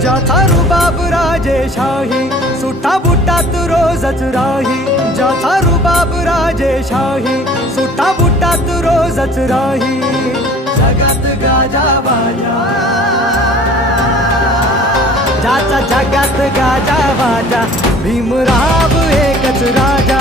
ज्याचा रुबाब राजेशाही, सुटा बुटात रोजच राही. ज्याचा रुबाब राजेशाही, सुटा बुटात रोजच राही. जगात गाजा वाजा, ज्याचा जगात गाजा वाजा, भीमराव एकच राजा.